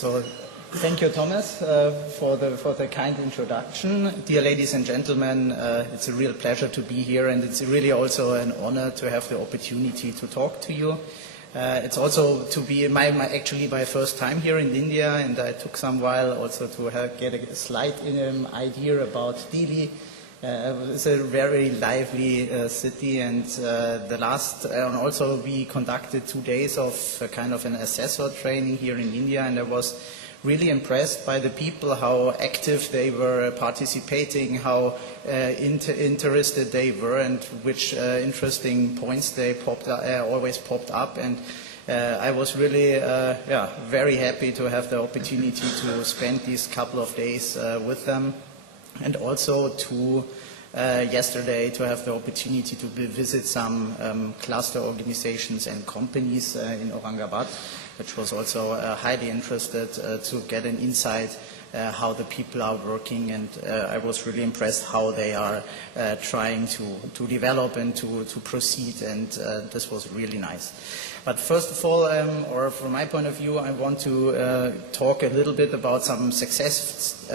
So, thank you, Thomas, for the kind introduction. Dear ladies and gentlemen, it's a real pleasure to be here, and it's really also an honor to have the opportunity to talk to you. It's also to be actually my first time here in India, and I took some while also to get a slight idea about Delhi. It's a very lively city, and also we conducted 2 days of kind of an assessor training here in India, and I was really impressed by the people, how active they were participating, how interested they were, and which interesting points they always popped up. And I was really very happy to have the opportunity to spend these couple of days with them, and also to yesterday to have the opportunity to visit some cluster organizations and companies in Aurangabad, which was also highly interested to get an insight how the people are working, and I was really impressed how they are trying to develop and to proceed, and this was really nice. But first of all, or from my point of view, I want to talk a little bit about some success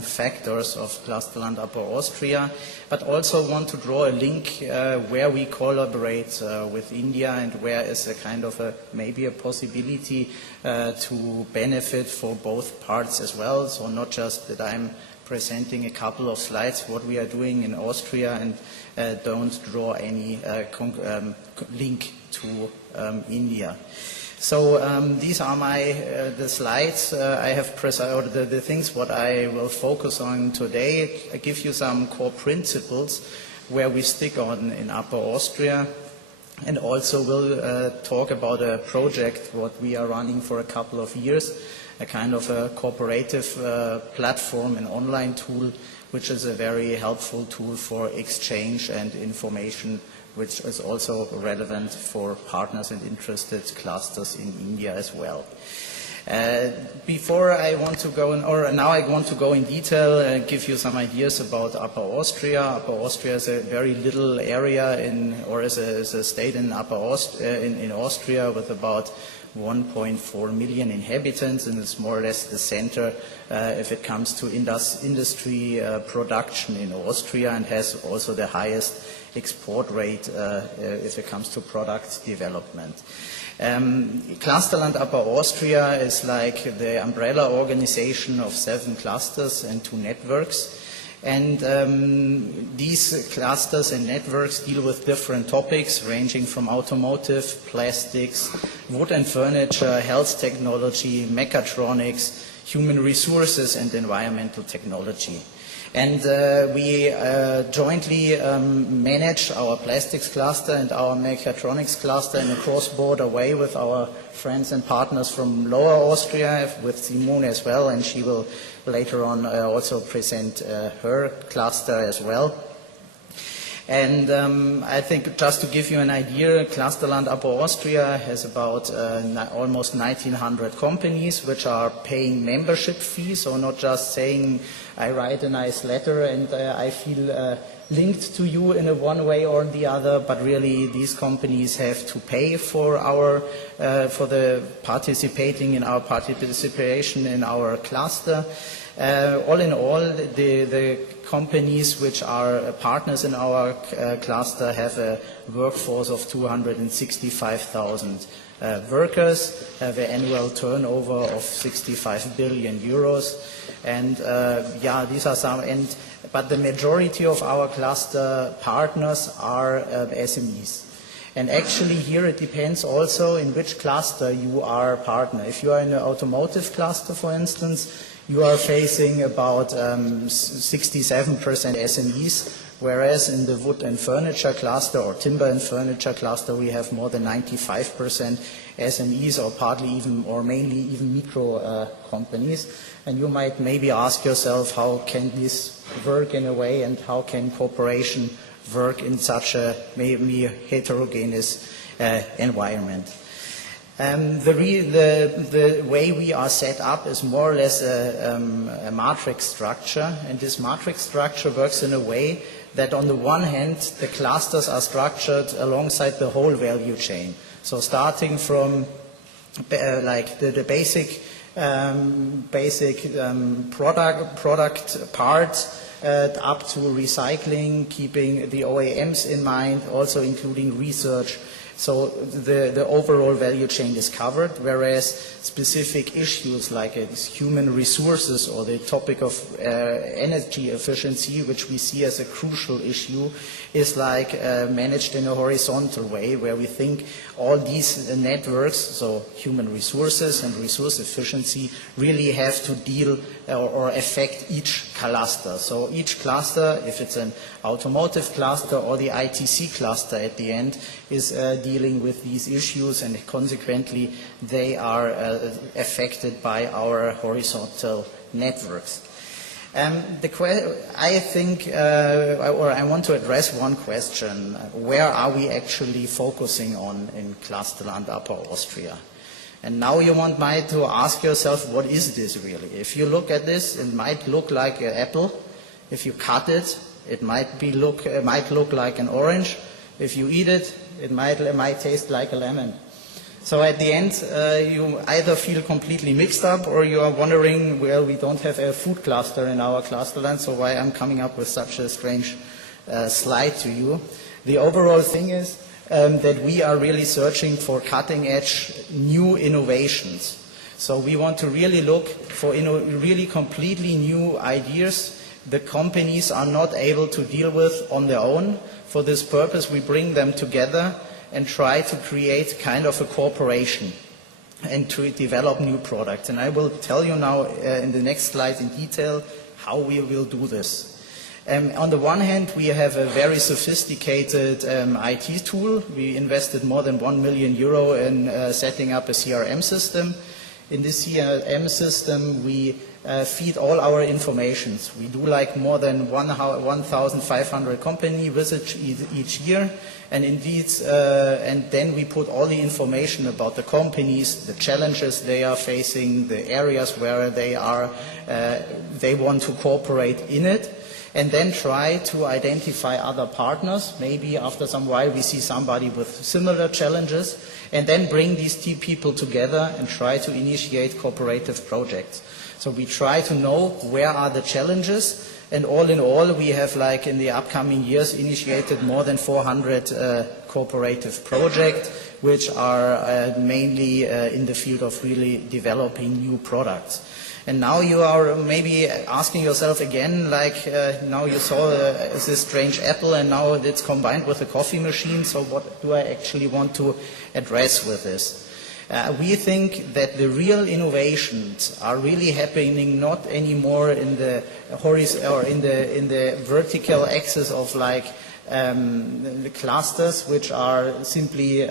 factors of Clusterland Upper Austria, but also want to draw a link where we collaborate with India, and where is a kind of maybe a possibility to benefit for both parts as well. So not just that I'm presenting a couple of slides what we are doing in Austria, and don't draw any link to India. So these are the slides I have or the things what I will focus on today. I give you some core principles where we stick on in Upper Austria, and also will talk about a project what we are running for a couple of years, a kind of a cooperative platform, an online tool, which is a very helpful tool for exchange and information, which is also relevant for partners and interested clusters in India as well. Before I want to go now I want to go in detail and give you some ideas about Upper Austria. Upper Austria is a very little area is a state in in Austria with about 1.4 million inhabitants, and it's more or less the center if it comes to industry production in Austria, and has also the highest export rate if it comes to product development. Clusterland Upper Austria is like the umbrella organization of 7 clusters and 2 networks. And these clusters and networks deal with different topics ranging from automotive, plastics, wood and furniture, health technology, mechatronics, human resources, and environmental technology. And we jointly manage our plastics cluster and our mechatronics cluster in a cross-border way with our friends and partners from Lower Austria, with Simone as well, and she will later on also present her cluster as well. And I think just to give you an idea, Clusterland Upper Austria has about almost 1,900 companies which are paying membership fees, so not just saying I write a nice letter and I feel linked to you in one way or the other, but really these companies have to pay for the participation in our cluster. All in all, the companies which are partners in our cluster have a workforce of 265,000 workers, have an annual turnover of 65 billion euros, and these are some. But the majority of our cluster partners are SMEs. And actually here it depends also in which cluster you are partner. If you are in the automotive cluster, for instance, you are facing about 67% SMEs, whereas in the wood and furniture cluster or timber and furniture cluster we have more than 95% SMEs, or partly even or mainly even micro companies. And you might maybe ask yourself, how can this work in a way, and how can cooperation work in such a maybe heterogeneous environment? The way we are set up is more or less a matrix structure, and this matrix structure works in a way that on the one hand the clusters are structured alongside the whole value chain. So starting from like the basic basic product parts, up to recycling, keeping the OEMs in mind, also including research. So the overall value chain is covered, whereas specific issues like human resources or the topic of energy efficiency, which we see as a crucial issue, is like managed in a horizontal way, where we think all these networks, so human resources and resource efficiency, really have to deal or affect each cluster. So each cluster, if it's an automotive cluster or the ITC cluster at the end, is dealing with these issues, and consequently they are affected by our horizontal networks. I think, or I want to address one question. Where are we actually focusing on in Clusterland, Upper Austria? And now you might to ask yourself, what is this really? If you look at this, it might look like an apple. If you cut it, it might look like an orange. If you eat it, it might taste like a lemon. So at the end, you either feel completely mixed up, or you are wondering, well, we don't have a food cluster in our Clusterland, so why I'm coming up with such a strange slide to you. The overall thing is that we are really searching for cutting-edge new innovations. So we want to really look for really completely new ideas the companies are not able to deal with on their own. For this purpose, we bring them together and try to create kind of a cooperation and to develop new products. And I will tell you now in the next slide in detail how we will do this. On the one hand, we have a very sophisticated IT tool. We invested more than 1 million euro in setting up a CRM system. In this CRM system, we feed all our informations. We do like more than 1,500 company visits each year, and indeed, and then we put all the information about the companies, the challenges they are facing, the areas where they want to cooperate in it, and then try to identify other partners. Maybe after some while we see somebody with similar challenges, and then bring these two people together and try to initiate cooperative projects. So we try to know where are the challenges, and all in all we have, like in the upcoming years, initiated more than 400 cooperative projects, which are mainly in the field of really developing new products. And now you are maybe asking yourself again, like now you saw this strange apple and now it's combined with a coffee machine, so what do I actually want to address with this? We think that the real innovations are really happening not anymore in the horizontal or in the vertical axis of like the clusters, which are simply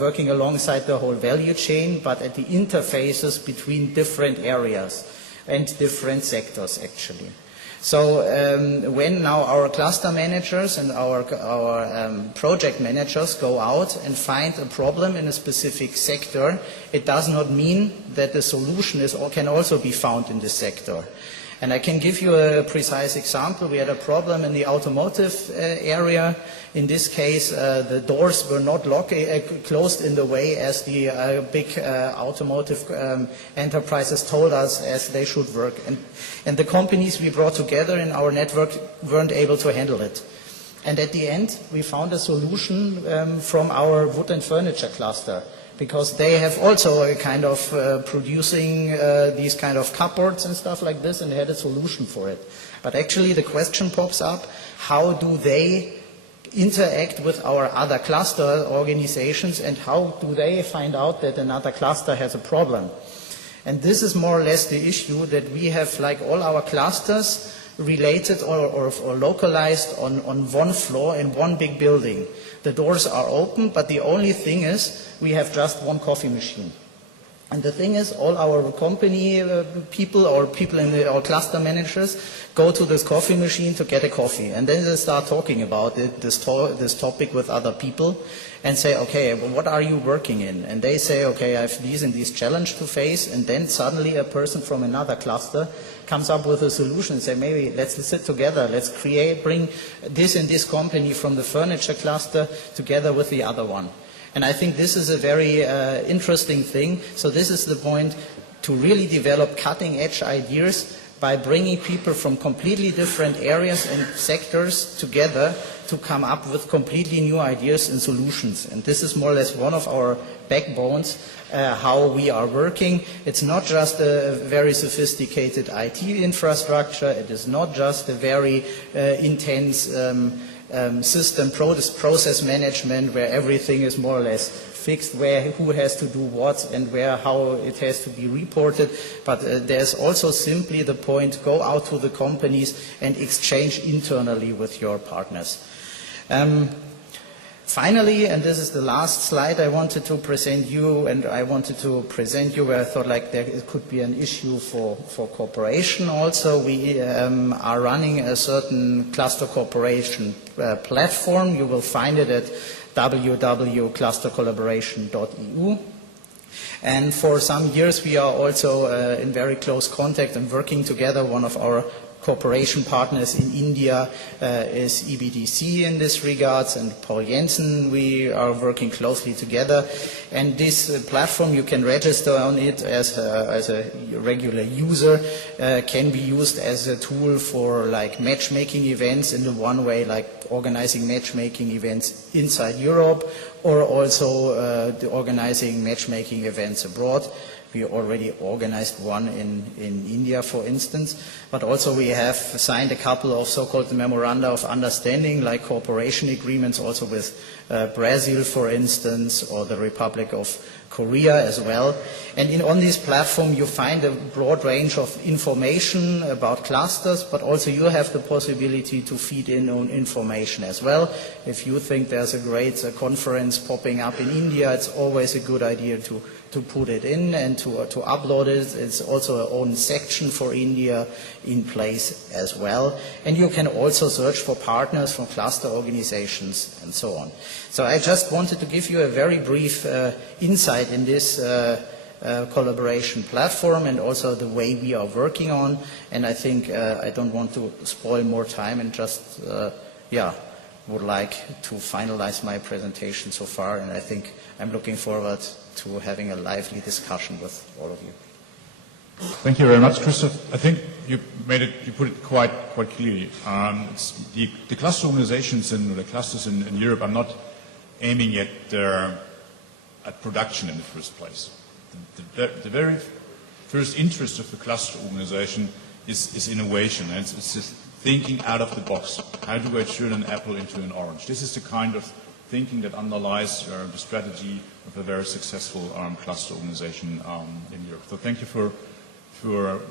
working alongside the whole value chain, but at the interfaces between different areas and different sectors actually. So when now our cluster managers and our project managers go out and find a problem in a specific sector, it does not mean that the solution can also be found in this sector. And I can give you a precise example. We had a problem in the automotive area. In this case, the doors were not closed in the way as the big automotive enterprises told us as they should work. And the companies we brought together in our network weren't able to handle it. And at the end, we found a solution from our wood and furniture cluster, because they have also a kind of producing these kind of cupboards and stuff like this, and they had a solution for it. But actually the question pops up, how do they interact with our other cluster organizations, and how do they find out that another cluster has a problem? And this is more or less the issue, that we have like all our clusters related or localized on one floor in one big building. The doors are open, but the only thing is we have just one coffee machine. And the thing is, all our company people or people in our cluster managers go to this coffee machine to get a coffee. And then they start talking about this topic with other people and say, okay, well, what are you working in? And they say, okay, I have these and these challenge to face. And then suddenly a person from another cluster comes up with a solution and say, maybe let's sit together, let's bring this and this company from the furniture cluster together with the other one. And I think this is a very interesting thing. So this is the point. to really develop cutting-edge ideas by bringing people from completely different areas and sectors together to come up with completely new ideas and solutions. And this is more or less one of our backbones, how we are working. It's not just a very sophisticated IT infrastructure, it is not just a very intense system process management where everything is more or less fixed, where who has to do what and where how it has to be reported, but there's also simply the point, go out to the companies and exchange internally with your partners. Finally, and this is the last slide I wanted to present you, and I wanted to present you where I thought like there it could be an issue for cooperation also. We are running a certain cluster cooperation platform. You will find it at www.clustercollaboration.eu. And for some years we are also in very close contact and working together. One of our cooperation partners in India is EBDC in this regards, and Paul Jensen. We are working closely together. And this platform, you can register on it as a regular user, can be used as a tool for like matchmaking events in the one way, like organizing matchmaking events inside Europe, or also organizing matchmaking events abroad. We already organized one in India, for instance, but also we have signed a couple of so-called memoranda of understanding, like cooperation agreements also with Brazil, for instance, or the Republic of Korea as well. And on this platform you find a broad range of information about clusters, but also you have the possibility to feed in on information as well. If you think there's a great conference popping up in India, it's always a good idea to put it in and to upload it. It's also an own section for India in place as well. And you can also search for partners from cluster organizations and so on. So I just wanted to give you a very brief insight in this collaboration platform and also the way we are working on. And I think I don't want to spoil more time and just, would like to finalize my presentation so far. And I think I'm looking forward to having a lively discussion with all of you. Thank you very much, Christoph. I think you put it quite clearly. The cluster organizations and the clusters in Europe are not aiming at production in the first place. The very first interest of the cluster organization is innovation, and it's just thinking out of the box. How do I turn an apple into an orange? This is the kind of thinking that underlies the strategy of a very successful cluster organization in Europe. So thank you for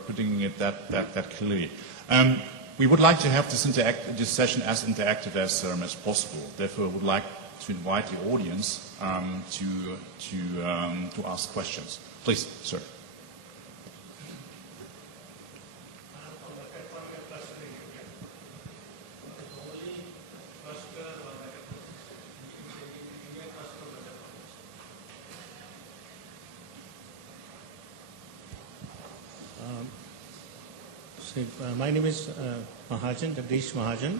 putting it that clearly. We would like to have this session as interactive as possible. Therefore, I would like to invite the audience to ask questions. Please, sir. My name is Mahajan, Jagdish Mahajan.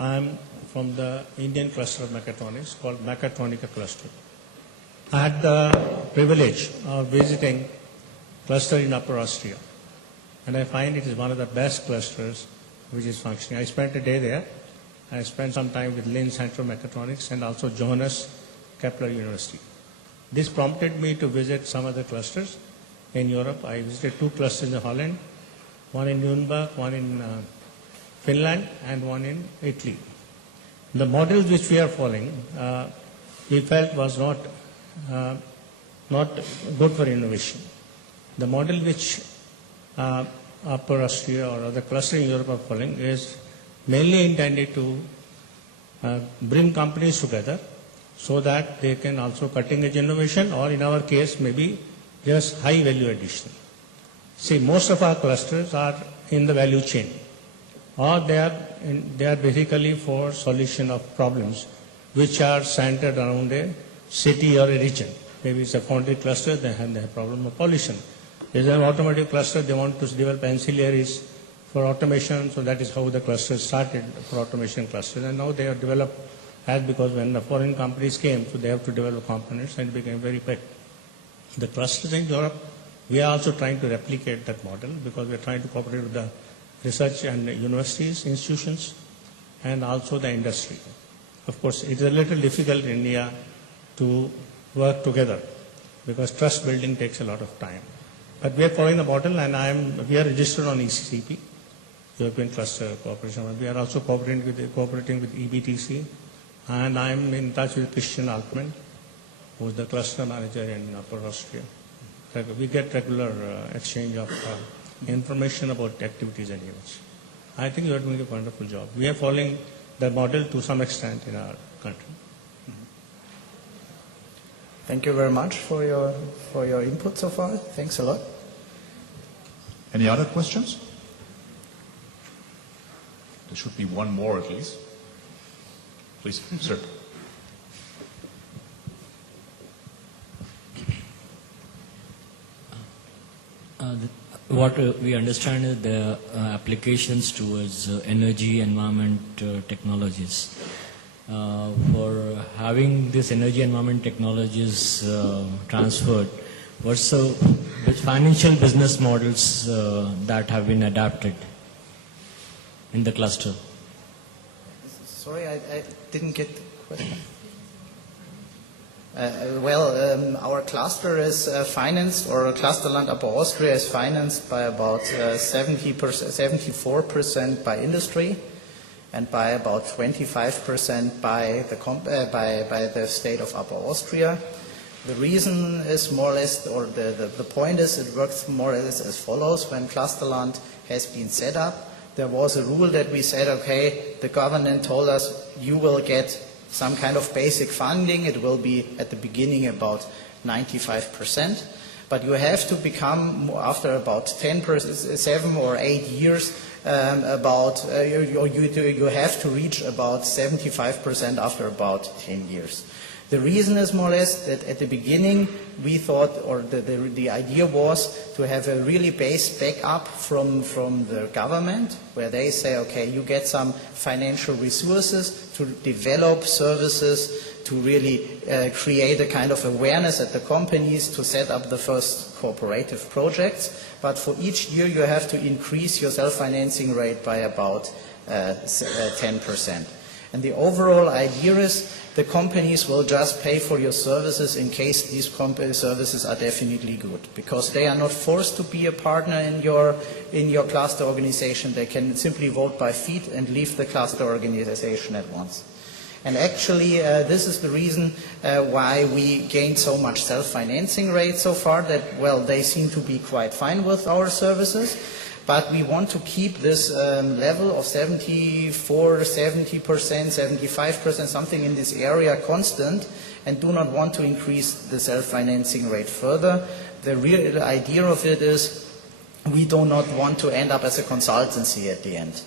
I'm from the Indian cluster of Mechatronics called Mechatronica Cluster. I had the privilege of visiting cluster in Upper Austria, and I find it is one of the best clusters which is functioning. I spent a day there. I spent some time with Linz Center of Mechatronics and also Johannes Kepler University. This prompted me to visit some other clusters in Europe. I visited 2 clusters in Holland, one in Nuremberg, one in Finland, and one in Italy. The models which we are following, we felt was not good for innovation. The model which Upper Austria or other clusters in Europe are following is mainly intended to bring companies together so that they can also cutting edge innovation, or in our case maybe just high value addition. See, most of our clusters are in the value chain, or they are basically for solution of problems which are centered around a city or a region. Maybe it's a foundry cluster, they have the problem of pollution. There's an automotive cluster, they want to develop ancillaries for automation, so that is how the cluster started for automation clusters. And now they have developed, because when the foreign companies came, so they have to develop components, and it became very big. The clusters in Europe We are also trying to replicate that model because we are trying to cooperate with the research and universities, institutions, and also the industry. Of course, it is a little difficult in India to work together because trust building takes a lot of time. But we are following the model, and we are registered on ECCP, European Cluster Cooperation. We are also cooperating with EBTC, and I am in touch with Christian Altman, who is the cluster manager in Upper Austria. We get regular exchange of information about activities and events. I think you are doing a wonderful job. We are following the model to some extent in our country. Thank you very much for your input so far. Thanks a lot. Any other questions? There should be one more at least. Please, sir. What we understand is the applications towards energy, environment technologies. For having this energy, environment technologies transferred, which financial business models that have been adapted in the cluster? Sorry, I didn't get the question. Our cluster is financed, or Clusterland Upper Austria is financed by about 74% by industry, and by about 25% by the state of Upper Austria. The reason is more or less, or the point is, it works more or less as follows. When Clusterland has been set up, there was a rule that we said, okay, the government told us you will get some kind of basic funding. It will be at the beginning about 95%, but you have to become, after about 7 or 8 years, you have to reach about 75% after about 10 years. The reason is more or less that at the beginning we thought, or the idea was to have a really base backup from the government, where they say, okay, you get some financial resources to develop services, to really create a kind of awareness at the companies, to set up the first cooperative projects. But for each year you have to increase your self-financing rate by about 10%. And the overall idea is the companies will just pay for your services in case these services are definitely good, because they are not forced to be a partner in your cluster organization. They can simply vote by feet and leave the cluster organization at once. And actually, this is the reason why we gained so much self-financing rate so far, that, well, they seem to be quite fine with our services. But we want to keep this level of 74, 70%, 75%, something in this area constant, and do not want to increase the self-financing rate further. The real idea of it is we do not want to end up as a consultancy at the end.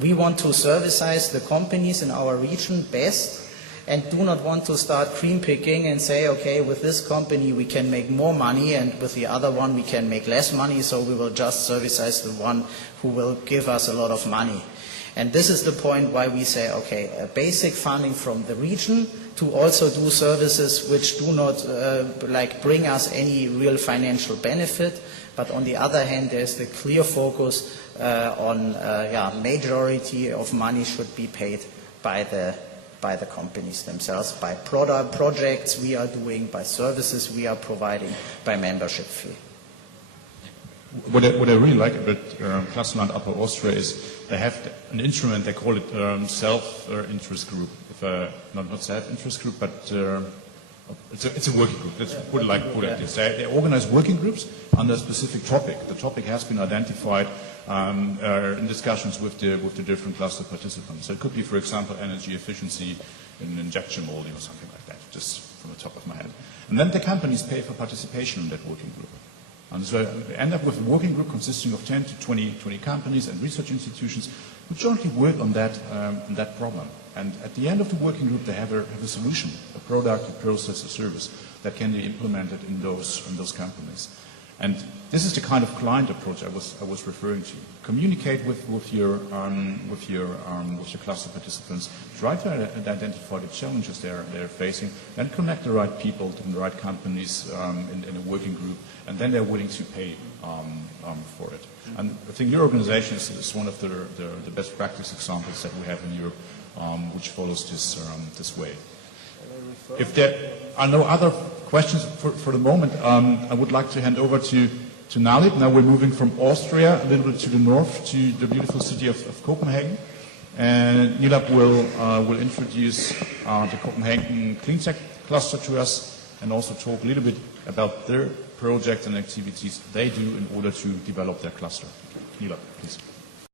We want to servicize the companies in our region best, and do not want to start cream picking and say, okay, with this company we can make more money, and with the other one we can make less money, so we will just servicize the one who will give us a lot of money. And this is the point why we say, okay, a basic funding from the region to also do services which do not bring us any real financial benefit, but on the other hand there's the clear focus on majority of money should be paid by the companies themselves, by projects we are doing, by services we are providing, by membership fee. What I really like about Clusterland Upper Austria is they have an instrument, they call it self-interest group. Not self-interest group, but it's a working group. Let's put it like this. They organize working groups under a specific topic. The topic has been identified in discussions with the different cluster participants. So it could be, for example, energy efficiency in injection molding or something like that, just from the top of my head. And then the companies pay for participation in that working group. And so we end up with a working group consisting of 10 to 20 companies and research institutions who jointly work on that problem. And at the end of the working group, they have a solution, a product, a process, a service that can be implemented in those companies. And this is the kind of client approach I was referring to. Communicate with your cluster participants. Try to identify the challenges they're facing, and connect the right people to the right companies in a working group, and then they're willing to pay for it. And I think your organization is one of the best practice examples that we have in Europe, which follows this way. If there are no other questions for the moment, I would like to hand over to Nalip. Now we're moving from Austria a little bit to the north, to the beautiful city of Copenhagen. And Nilab will introduce the Copenhagen Cleantech cluster to us, and also talk a little bit about their projects and activities they do in order to develop their cluster. Nilab, please.